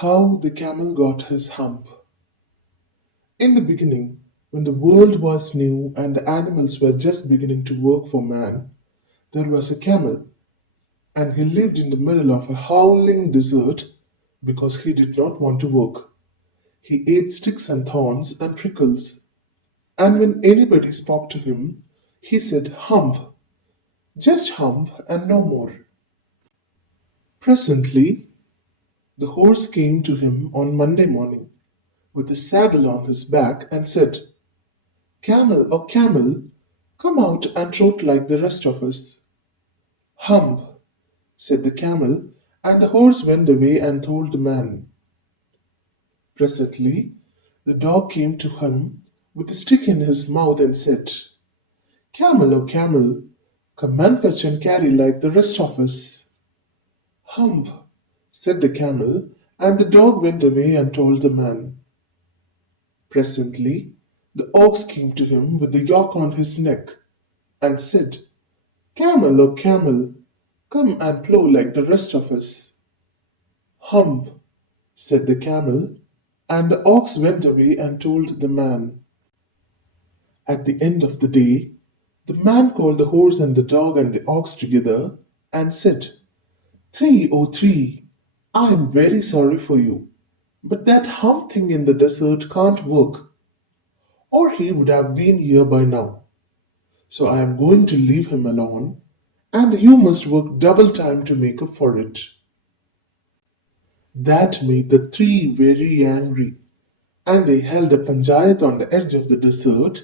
How the Camel Got His Hump. In the beginning, when the world was new and the animals were just beginning to work for man, there was a camel, and he lived in the middle of a howling desert because he did not want to work. He ate sticks and thorns and prickles, and when anybody spoke to him, he said, "Hump, just hump and no more." Presently, the horse came to him on Monday morning with a saddle on his back and said, "Camel, oh camel, come out and trot like the rest of us." "Hump," said the camel, and the horse went away and told the man. Presently, the dog came to him with a stick in his mouth and said, "Camel, oh camel, come and fetch and carry like the rest of us." "Hump," said the camel, and the dog went away and told the man. Presently, the ox came to him with the yoke on his neck and said, "Camel, oh camel, come and plow like the rest of us." "Hump," said the camel, and the ox went away and told the man. At the end of the day, the man called the horse and the dog and the ox together and said, "Three, oh three, I am very sorry for you, but that hump thing in the desert can't work, or he would have been here by now. So I am going to leave him alone, and you must work double time to make up for it." That made the three very angry, and they held a panchayat on the edge of the desert,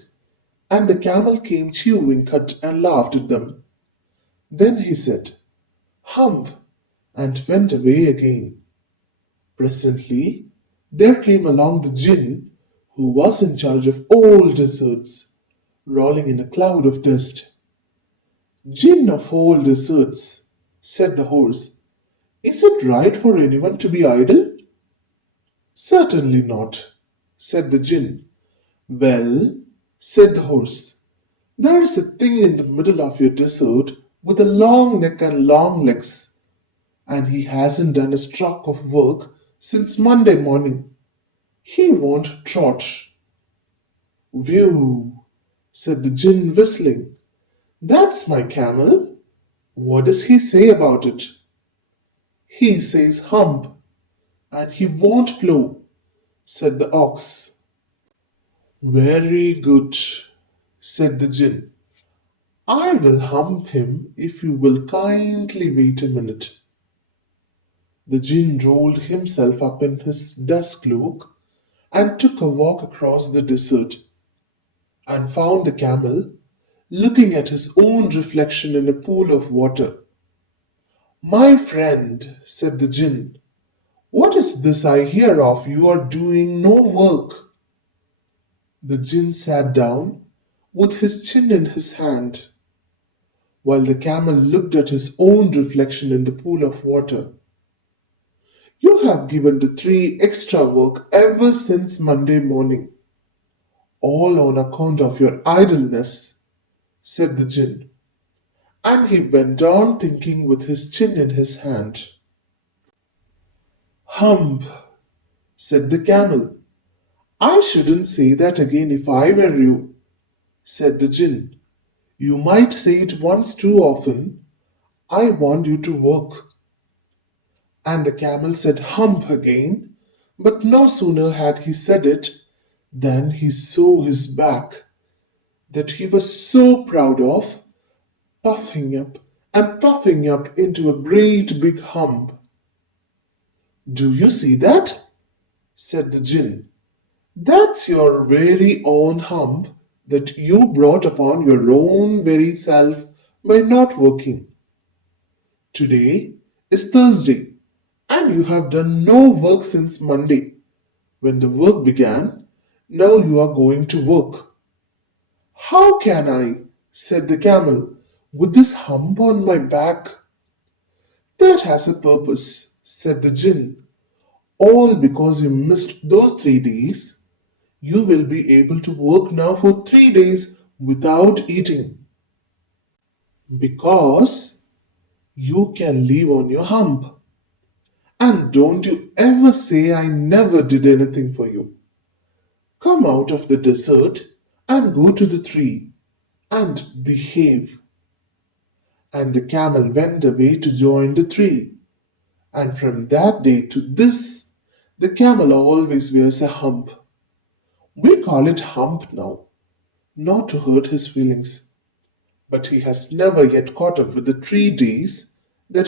and the camel came chewing cut and laughed at them. Then he said, "Hump," and went away again. Presently, there came along the Jinn, who was in charge of all deserts, rolling in a cloud of dust. "Jinn of all deserts," said the horse, "is it right for anyone to be idle?" "Certainly not," said the Jinn. "Well," said the horse, "there is a thing in the middle of your desert with a long neck and long legs, and he hasn't done a stroke of work since Monday morning. He won't trot." "Whew," said the Jinn, whistling. "That's my camel. What does he say about it?" "He says hump, and he won't plow," said the ox. "Very good," said the Jinn. "I will hump him if you will kindly wait a minute." The Jinn rolled himself up in his dust cloak and took a walk across the desert, and found the camel looking at his own reflection in a pool of water. "My friend," said the Jinn, "what is this I hear of you are doing no work?" The Jinn sat down with his chin in his hand, while the camel looked at his own reflection in the pool of water. "You have given the three extra work ever since Monday morning, all on account of your idleness," said the Jinn, and he went on thinking with his chin in his hand. "Hump," said the camel. "I shouldn't say that again if I were you," said the Jinn. "You might say it once too often. I want you to work." And the camel said hump again, but no sooner had he said it than he saw his back, that he was so proud of, puffing up and puffing up into a great big hump. "Do you see that?" said the Jinn. "That's your very own hump that you brought upon your own very self by not working. Today is Thursday, and you have done no work since Monday, when the work began. Now you are going to work." "How can I," said the camel, "with this hump on my back?" "That has a purpose," said the Jinn. "All because you missed those 3 days. You will be able to work now for 3 days without eating, because you can live on your hump. And don't you ever say I never did anything for you. Come out of the desert and go to the tree and behave. And the camel went away to join the tree. And from that day to this, the camel always wears a hump. We call it Hump now, not to hurt his feelings. But he has never yet caught up with the 3 days